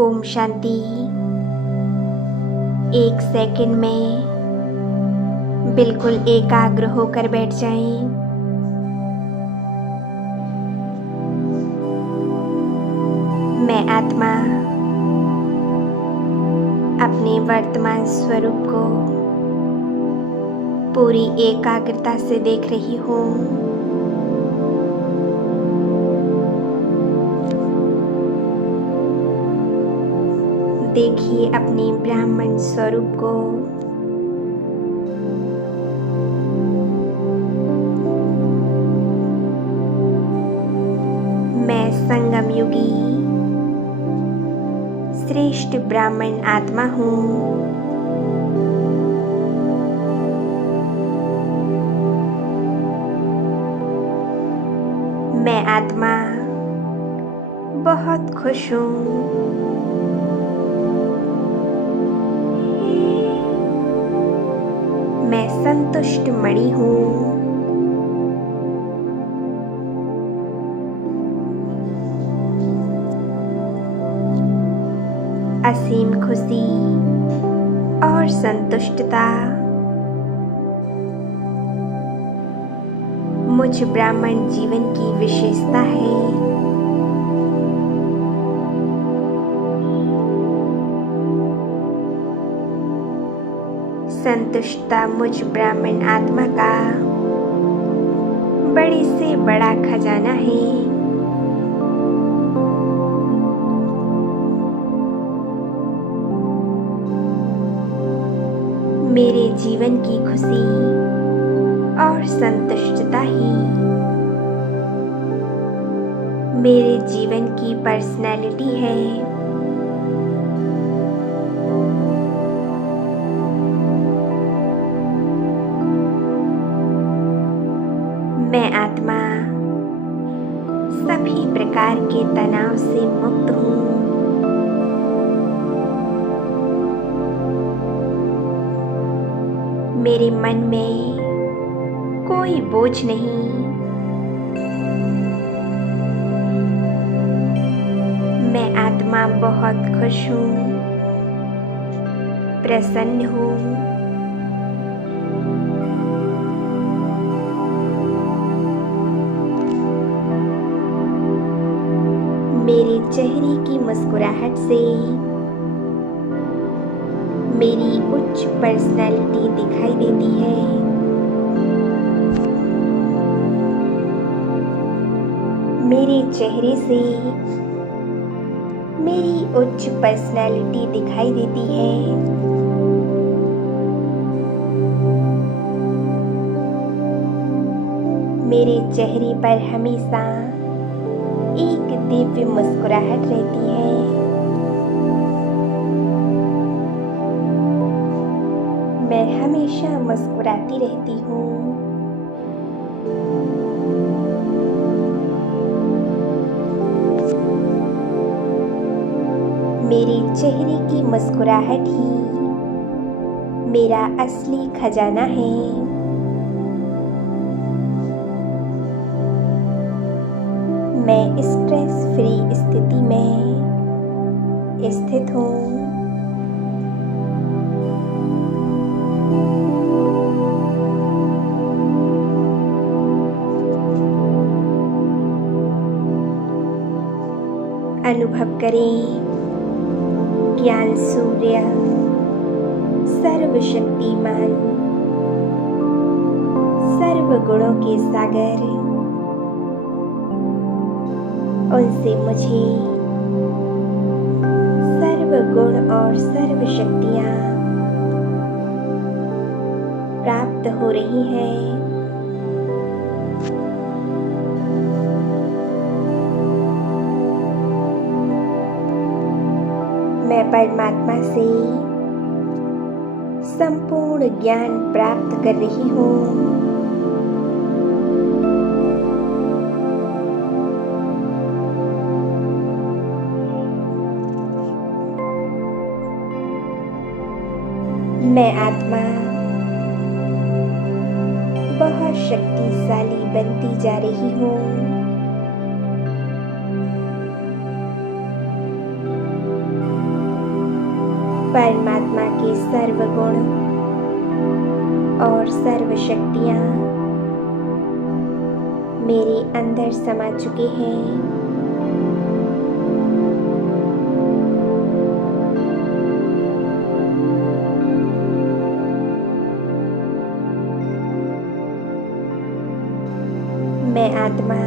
ओम शांति। एक सेकंड में बिल्कुल एकाग्र होकर बैठ जाएं। मैं आत्मा अपने वर्तमान स्वरूप को पूरी एकाग्रता से देख रही हूँ। देखिए अपने ब्राह्मण स्वरूप को। मैं संगम युगी श्रेष्ठ ब्राह्मण आत्मा हूँ। मैं आत्मा बहुत खुश हूँ। मैं संतुष्ट मणि हूँ। असीम खुशी और संतुष्टता मुझ ब्राह्मण जीवन की विशेषता है। संतुष्टता मुझ ब्राह्मण आत्मा का बड़े से बड़ा खजाना है। मेरे जीवन की खुशी और संतुष्टता ही मेरे जीवन की पर्सनैलिटी है। मैं आत्मा सभी प्रकार के तनाव से मुक्त हूँ। मेरे मन में कोई बोझ नहीं। मैं आत्मा बहुत खुश हूँ, प्रसन्न हूँ। मेरे चेहरे की मुस्कुराहट से मेरी उच्च पर्सनैलिटी दिखाई देती है। मेरे चेहरे से मेरी उच्च पर्सनैलिटी दिखाई देती है। मेरे चेहरे पर हमेशा एक दिव्य मुस्कुराहट रहती है। मैं हमेशा मुस्कुराती रहती हूँ। मेरे चेहरे की मुस्कुराहट ही मेरा असली खजाना है। मैं स्ट्रेस फ्री स्थिति में स्थित हूँ। अनुभव करें ज्ञान सूर्य सर्वशक्तिमान सर्व गुणों के सागर उनसे मुझे सर्व गुण और सर्व शक्तियाँ प्राप्त हो रही हैं। मैं परमात्मा से संपूर्ण ज्ञान प्राप्त कर रही हूँ। मैं आत्मा बहुत शक्तिशाली बनती जा रही हूँ। परमात्मा के सर्व गुण और सर्व शक्तियाँ मेरे अंदर समा चुके हैं। मैं आत्मा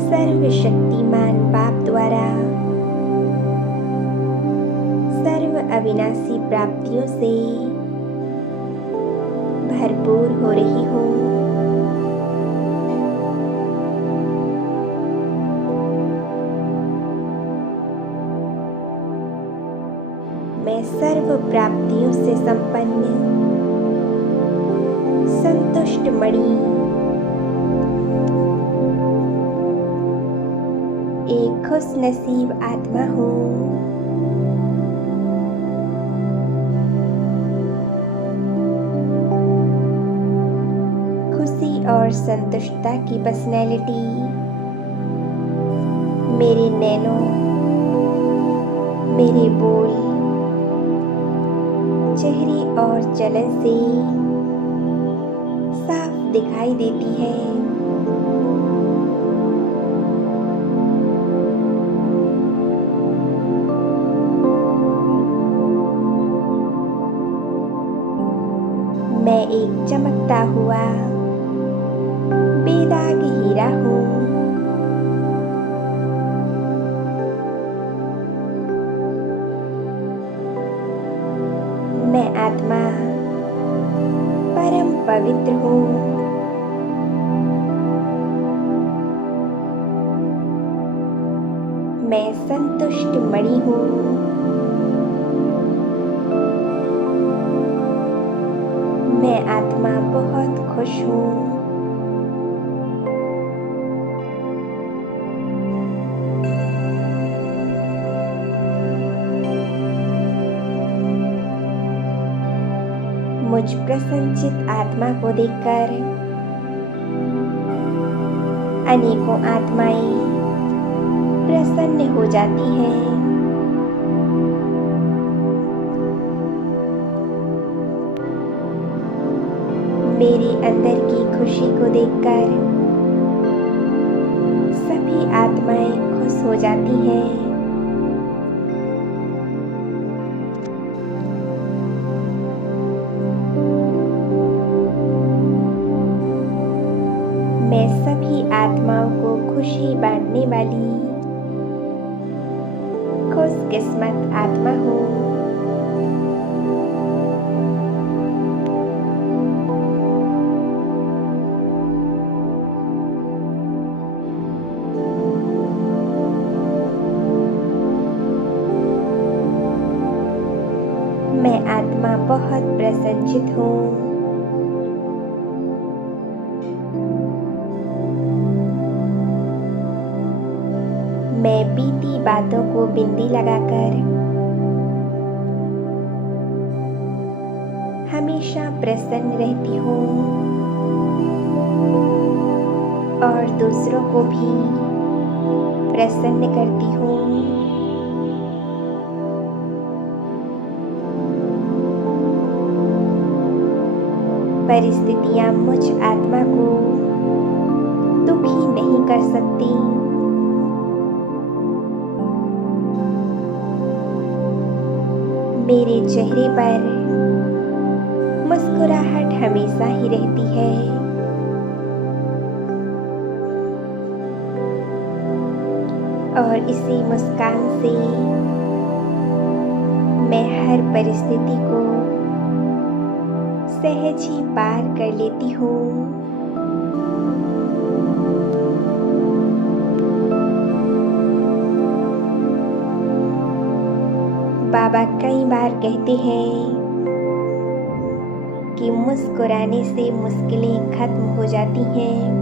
सर्वशक्तिमान बाप द्वारा सर्व अविनाशी प्राप्तियों से भरपूर हो रही हूँ। मैं सर्व प्राप्तियों से संपन्न संतुष्ट मणि एक खुश नसीब आत्मा हूँ। खुशी और संतुष्टता की पर्सनैलिटी मेरे नैनों, मेरे बोल, चेहरे और चलन से साफ दिखाई देती है। मैं एक चमकता हुआ बेदाग हीरा हूँ। मैं आत्मा परम पवित्र हूँ। मैं संतुष्ट मणि हूँ। मैं आत्मा बहुत खुश हूँ। मुझ प्रसन्नचित आत्मा को देखकर अनेकों आत्माएं प्रसन्न हो जाती हैं। मेरे अंदर की खुशी को देखकर सभी आत्माएं खुश हो जाती हैं। मैं सभी आत्माओं को खुशी बांटने वाली खुशकिस्मत आत्मा हूँ। मैं आत्मा बहुत प्रसन्नचित हूँ। मैं बीती बातों को बिंदी लगाकर हमेशा प्रसन्न रहती हूँ और दूसरों को भी प्रसन्न करती हूँ। परिस्थितियाँ मुझ आत्मा को दुखी नहीं कर सकती। मेरे चेहरे पर मुस्कुराहट हमेशा ही रहती है। और इसी मुस्कान से मैं हर परिस्थिति को सहज ही पार कर लेती हूँ। बाबा कई बार कहते हैं कि मुस्कुराने से मुश्किलें खत्म हो जाती हैं।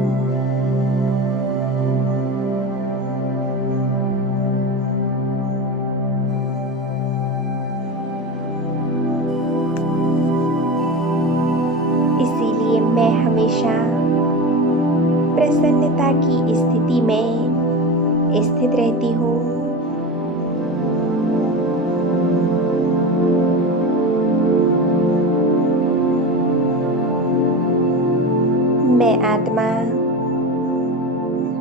इसीलिए मैं हमेशा प्रसन्नता की स्थिति में स्थित रहती हूँ। आत्मा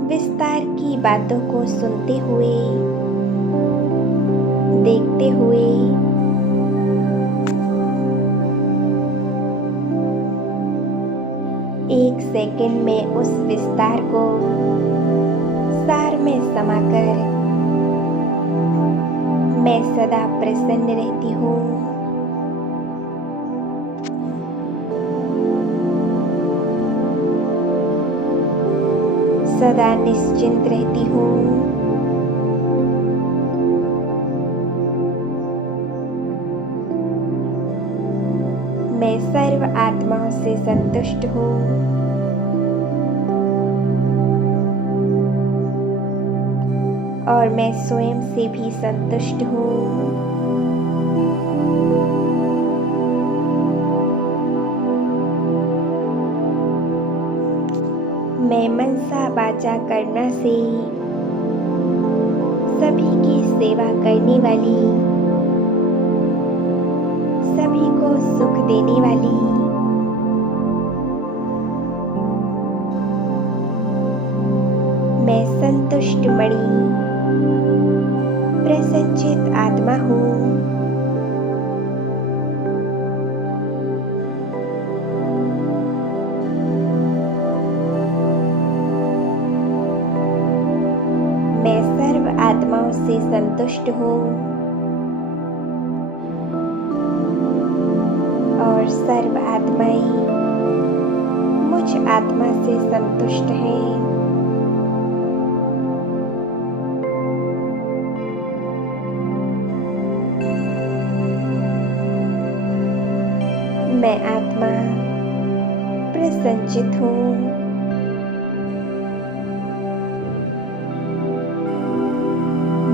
विस्तार की बातों को सुनते हुए, देखते हुए एक सेकंड में उस विस्तार को सार में समाकर मैं सदा प्रसन्न रहती हूँ। सदा निश्चिंत रहती हूँ। मैं सर्व आत्माओं से संतुष्ट हूँ और मैं स्वयं से भी संतुष्ट हूँ। मैं मनसा वाचा कर्मणा से सभी की सेवा करने वाली, सभी को सुख देने वाली, मैं संतुष्ट मणि प्रसन्नचित आत्मा हूँ। मैं सर्व आत्माओं से संतुष्ट हूँ और सर्व आत्माएं मुझ आत्मा से संतुष्ट हैं। मैं आत्मा प्रसन्नचित हूँ।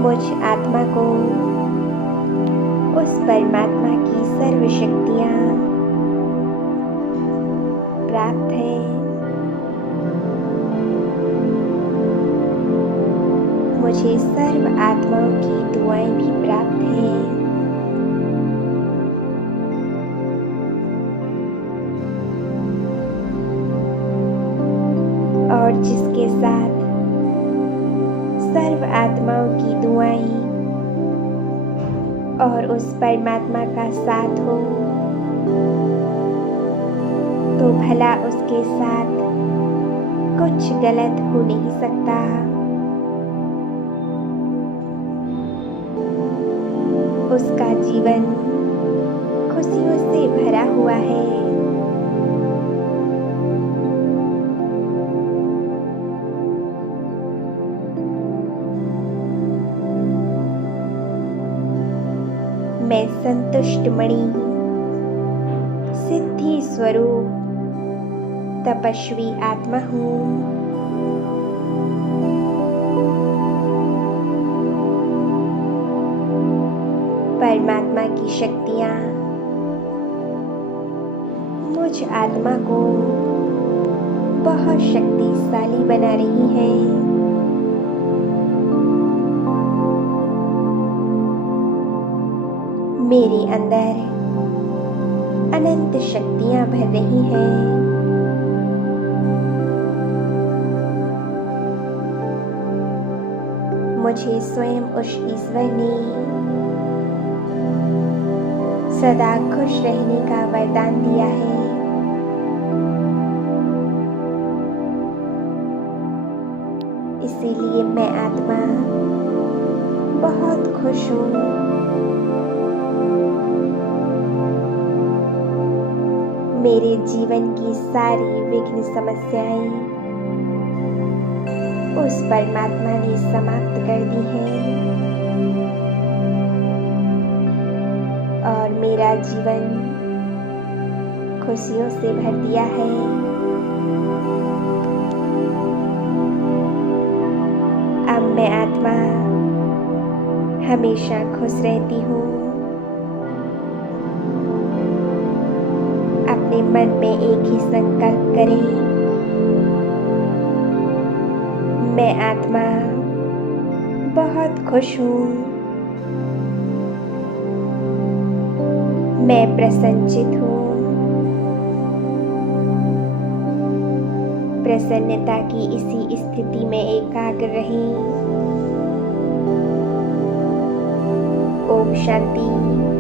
मुझ आत्मा को उस परमात्मा की सर्व शक्तियाँ प्राप्त है। मुझे सर्व आत्माओं की दुआएं भी प्राप्त हैं। और जिसके साथ सर्व आत्माओं की दुआएं और उस परमात्मा का साथ हो, तो भला उसके साथ कुछ गलत हो नहीं सकता। उसका जीवन खुशियों से भरा हुआ है। मैं संतुष्ट मणि सिद्धि स्वरूप तपस्वी आत्मा हूँ। परमात्मा की शक्तियाँ मुझ आत्मा को बहुत शक्तिशाली बना रही हैं। मेरे अंदर अनंत शक्तियाँ भर रही हैं। मुझे स्वयं उस ईश्वर ने सदा खुश रहने का वरदान दिया है। इसीलिए मैं आत्मा बहुत खुश हूँ। मेरे जीवन की सारी विघ्न समस्याएं उस परमात्मा ने समाप्त कर दी हैं और मेरा जीवन खुशियों से भर दिया है। अब मैं आत्मा हमेशा खुश रहती हूँ। अपने मन में एक ही संकल्प करें, मैं आत्मा बहुत खुश हूँ। मैं प्रसन्नचित हूँ। प्रसन्नता की इसी स्थिति में एकाग्र रहें। ओम शांति।